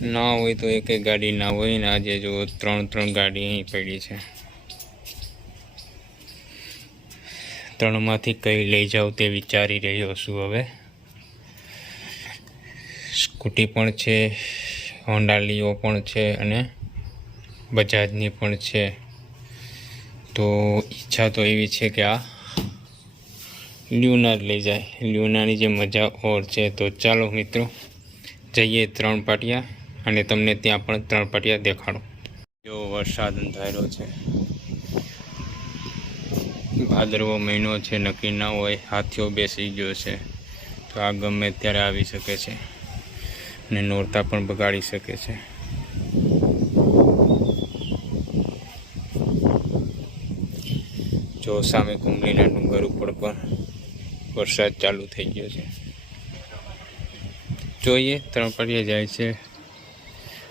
ના હોય તો એક ગાડી ના હોય ને આજે જો 3 ગાડી અહીં પડી છે। 3માંથી કઈ લઈ જાવ તે વિચારી રહ્યો છું। હવે સ્કૂટી પણ છે, હોન્ડા લીઓ પણ છે અને બજાજની પણ છે। તો ઈચ્છા તો એવી છે કે આ લ્યુના લઈ જાય। લ્યુનાની જે મજા ઓર છે। તો ચાલો મિત્રો જઈએ 3 પાટિયા અને તમને ત્યાં પણ 3 પાટિયા દેખાડો। જો વરસાદ અંધાર્યો છે, ભાદરવો મહિનો છે, નક્કી ના હોય, હાથીઓ બેસી ગયો છે। તો આ ગમે ત્યારે આવી શકે છે અને નોરતા પણ બગાડી શકે છે। જો સામે કુંબલીના ડુંગર ઉપર પણ વરસાદ ચાલુ થઈ ગયો છે। જોઈએ 3 પાટિયા જાય છે।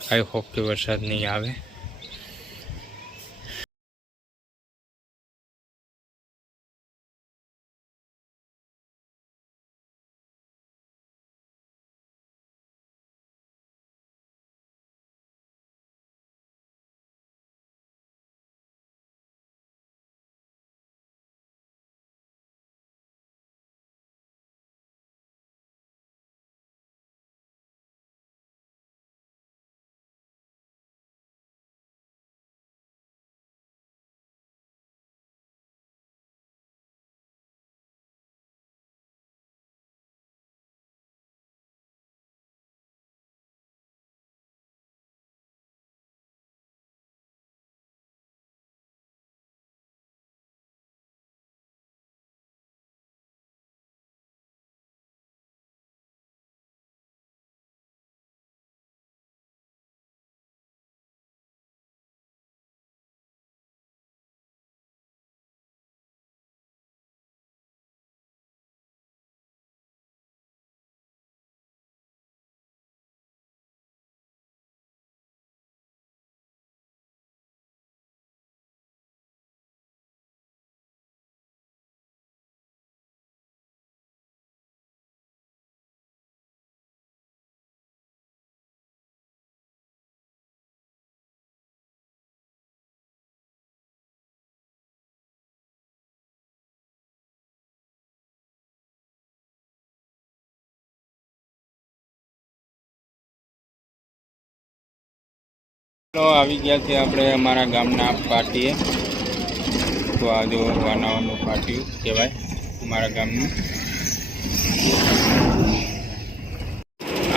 આઈ હોપ કે વરસાદ નહીં આવે। તો આવી ગયા છે આપણે અમારા ગામના પાટીએ। તો આ જો વાનાવાનું પાટિયું કહેવાય અમારા ગામનું।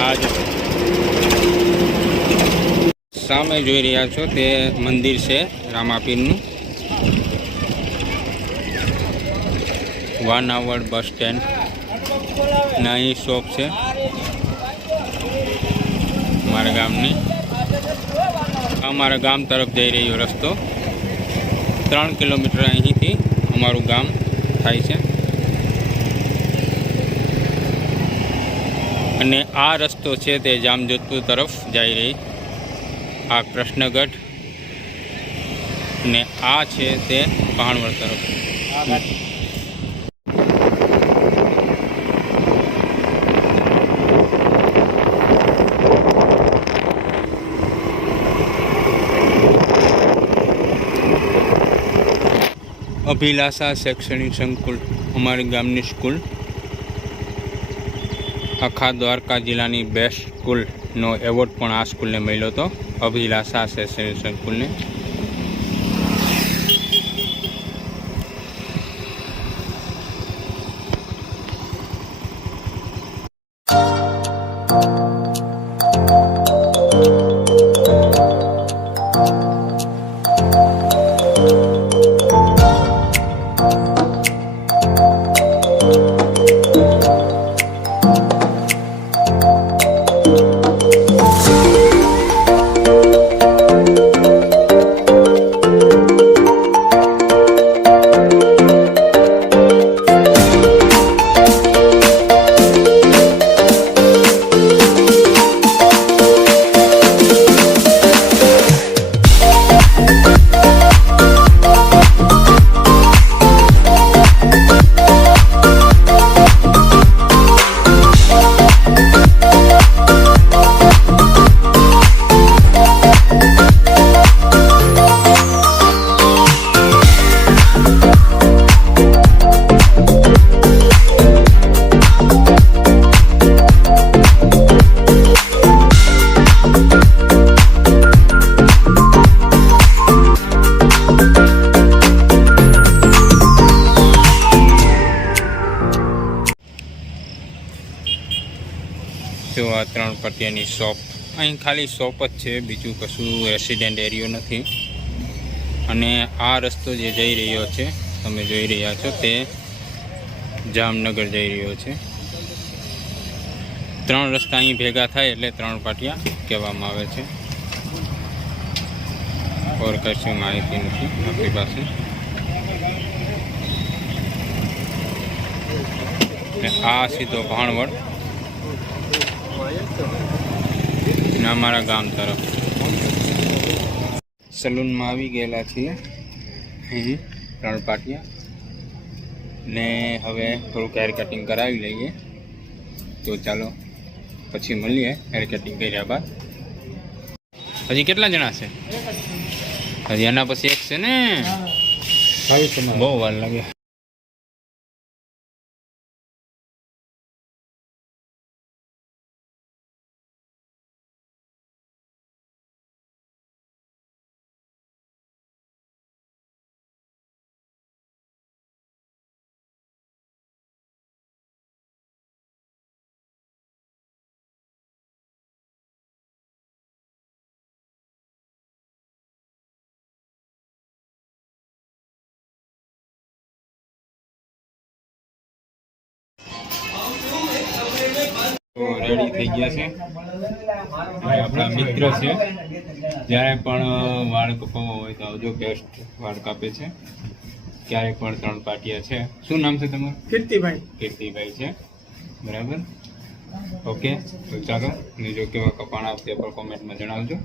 આ જો સામે જોઈ રહ્યા છો તે મંદિર છે રામાપીરનું। વાનાવડ બસ સ્ટેન્ડ ના અહીં શોપ છે અમારા ગામની। અમારા ગામ તરફ જઈ રહ્યો રસ્તો 3 કિલોમીટર અહીંથી અમારું ગામ થાય છે અને આ રસ્તો છે તે જામજોધપુર તરફ જઈ રહી। આ કૃષ્ણગઢ ને આ છે તે ભાણવડ તરફ। અભિલાષા શૈક્ષણિક સંકુલ અમારી ગામની સ્કૂલ। આખા દ્વારકા જિલ્લાની બેસ્ટ સ્કૂલનો એવોર્ડ પણ આ સ્કૂલને મળ્યો હતો, અભિલાષા શૈક્ષણિક સંકુલને। જો આ 3 પટિયાની શોપ, અહીં ખાલી શોપ જ છે, બીજું કશું રેસિડેન્ટ એરિયો નથી. અને આ રસ્તો જે જઈ રહ્યો છે તમે જોઈ રહ્યા છો તે જામનગર જઈ રહ્યો છે. 3 રસ્તા અહીં ભેગા થાય એટલે 3 પાટિયા કહેવામાં આવે છે. ઓર કશું માહિતી નથી આપણી પાસે. આ સીધો ભાણવડ ને અમારા ગામ તરફ. સલૂનમાં આવી ગયેલા છીએ અહીં 3 પાટિયા ને હવે થોડુંક હેર કટિંગ કરાવી લઈએ. તો ચાલો પછી મળીએ હેર કટિંગ કર્યા બાદ. હજી કેટલા જણા છે? હજી એના પછી એક છે ને, બહુ વાર લાગે. તો રેડી થઈ ગયા છે. આપણા મિત્ર છે, જ્યારે પણ વાળ કપાવવા હોય તો આવજો, બેસ્ટ વાળ કાપે છે. ક્યારે પણ 3 પાટિયા છે. શું નામ છે તમારું? કીર્તિભાઈ. કીર્તિભાઈ છે, બરાબર. ઓકે, તો ચાલો જો કેવા કપાણા તે પણ કોમેન્ટમાં જણાવજો.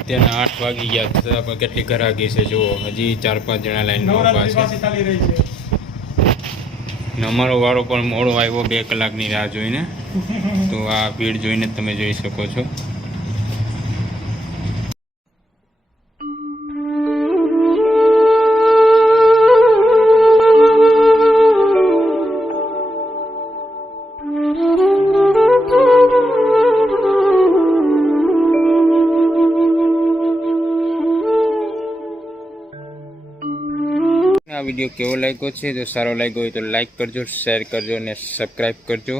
અત્યારના 8 વાગી ગયા છતાં પણ કેટલી ઘરાકી છે જુઓ. હજી 4-5 જણા લાઈનમાં ઊભા છે. ને અમારો વાળો પણ મોડો આવ્યો 2 કલાકની રાહ જોઈને. તો આ ભીડ જોઈને તમે જોઈ શકો છો. આ વિડીયો કેવો લાગ્યો છે? જો સારો લાગ્યો હોય તો લાઈક કરજો, શેર કરજો અને સબસ્ક્રાઈબ કરજો.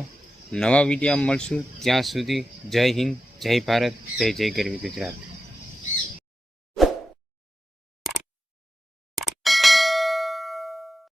નવા વિડીયો મળશું ત્યાં સુધી જય હિન્દ, જય ભારત, જય જય ગરવી ગુજરાત.